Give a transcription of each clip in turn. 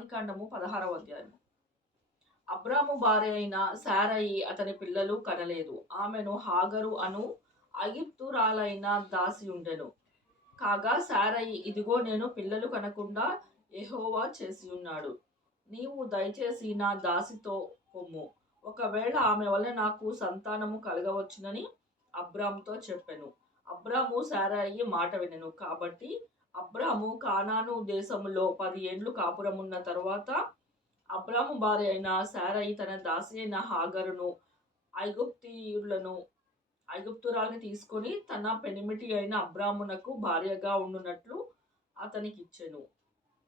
ఆదికాండము 16వ అధ్యాయము. అబ్రాము భార్య అయిన శారయి అతని పిల్లలు కనలేదు. ఆమెను హాగరు అను ఐగుప్తురాలైన దాసి ఉండెను. కాగా శారయి, ఇదిగో నేను పిల్లలు కనకుండా యెహోవా చేసి ఉన్నాడు. నీవు దయచేసి నా దాసితో పొమ్ము. ఒకవేళ ఆమె వల్ల నాకు సంతానము కలగవచ్చునని అబ్రాముతో చెప్పెను. అబ్రాము శారయి మాట వినెను. కాబట్టి అబ్రాము కానాను దేశములో 10 ఏండ్లు కాపురమున్న తరువాత అబ్రాము భార్య అయిన శారయి తన దాసి అయిన హాగరును ఐగుప్తురాల్ని తీసుకొని తన పెనిమిటి అయిన అబ్రామునకు భార్యగా ఉండునట్లు అతనికిచ్చెను.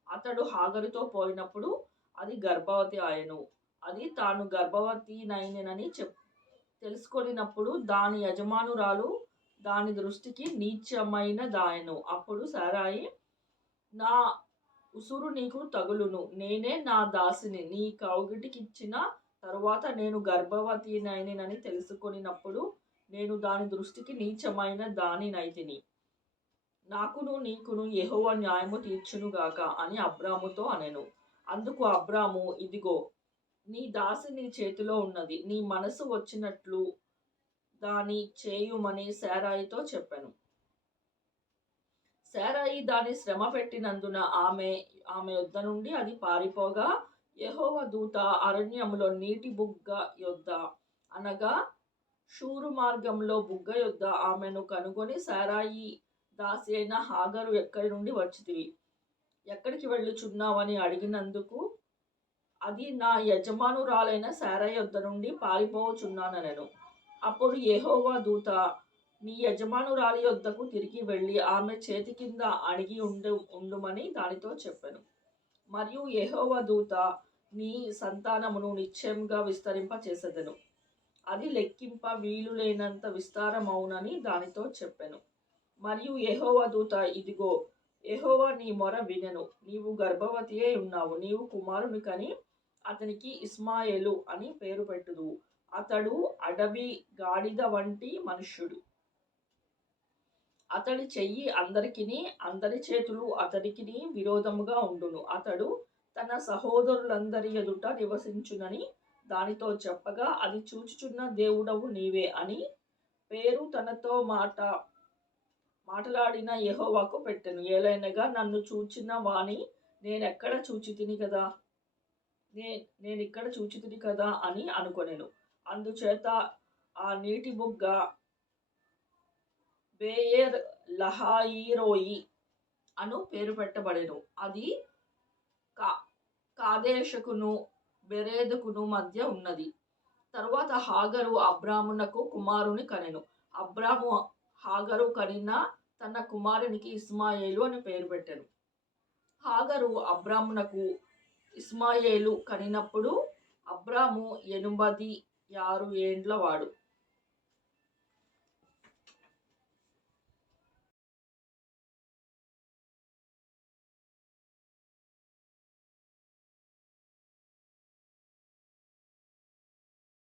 అతడు హాగరుతో పోయినప్పుడు అది గర్భవతి ఆయెను. అది తాను గర్భవతినైనని తెలుసుకొనినప్పుడు దాని యజమానురాలు దాని దృష్టికి నీచమైన దాయెను. అప్పుడు శారయి, నా ఉసురు నీకు తగులును, నేనే నా దాసిని నీ కౌగిటికిచ్చిన తరువాత నేను గర్భవతినైనని తెలుసుకొనినప్పుడు నేను దాని దృష్టికి నీచమైన దానినైతిని. నాకును నీకును యెహోవా న్యాయము తీర్చునుగాక అని అబ్రాముతో అనెను. అందుకు అబ్రాము, ఇదిగో నీ దాసి నీ చేతిలో ఉన్నది, నీ మనసు వచ్చినట్లు దాని చేయుమని శారయితో చెప్పెను. శారయి దాని శ్రమ పెట్టినందున ఆమె యొద్ద నుండి అది పారిపోగా, యెహోవా దూత అరణ్యములో నీటి బుగ్గ యొద్ద అనగా షూరు మార్గంలో బుగ్గ యొద్ద ఆమెను కనుగొని, శారయి దాసి అయిన హాగరు, ఎక్కడి నుండి వచ్చితివి, ఎక్కడికి వెళ్ళుచున్నావని అడిగినందుకు అది నా యజమానురాలైన శారయి యొద్ద నుండి పారిపోచున్నానెను. అప్పుడు యెహోవా దూత, నీ యజమానురాలి యొద్దకు తిరిగి వెళ్ళి ఆమె చేతి కింద అణిగి ఉండుమని దానితో చెప్పెను. మరియు యెహోవా దూత, నీ సంతానమును నిశ్చయముగా విస్తరింప చేసెదను, అది లెక్కింప వీలులేనంత విస్తారమవునని దానితో చెప్పెను. మరియు యెహోవా దూత, ఇదిగో యెహోవా నీ మొర వినెను, నీవు గర్భవతి అయి ఉన్నావు, నీవు కుమారుని కని అతనికి ఇష్మాయేలు అని పేరు పెట్టుదువు. అతడు అడవి గాడిద వంటి మనుష్యుడు. అతడి చెయ్యి అందరికిని, అందరి చేతులు అతడికిని విరోధముగా ఉండును. అతడు తన సహోదరులందరి ఎదుట నివసించునని దానితో చెప్పగా, అది చూచుచున్న దేవుడవు నీవే అని పేరు తనతో మాటలాడిన యెహోవాకు పెట్టెను. ఏలైనగా నన్ను చూచిన వాని నేనిక్కడ చూచితిని కదా అని అనుకొనెను. అందుచేత ఆ నీటి బుగ్గ బెయేర్ లహాయిరోయి అను పేరు పెట్టబడెను. అది కాదేషుకును బెరేదుకును మధ్య ఉన్నది. తరువాత హాగరు అబ్రామునకు కుమారుని కనెను. అబ్రాము హాగరు కనిన తన కుమారునికి ఇష్మాయేలు అని పేరు పెట్టెను. హాగరు అబ్రామునకు ఇష్మాయేలు కనినప్పుడు అబ్రాము 86 ఏండ్ల వాడు.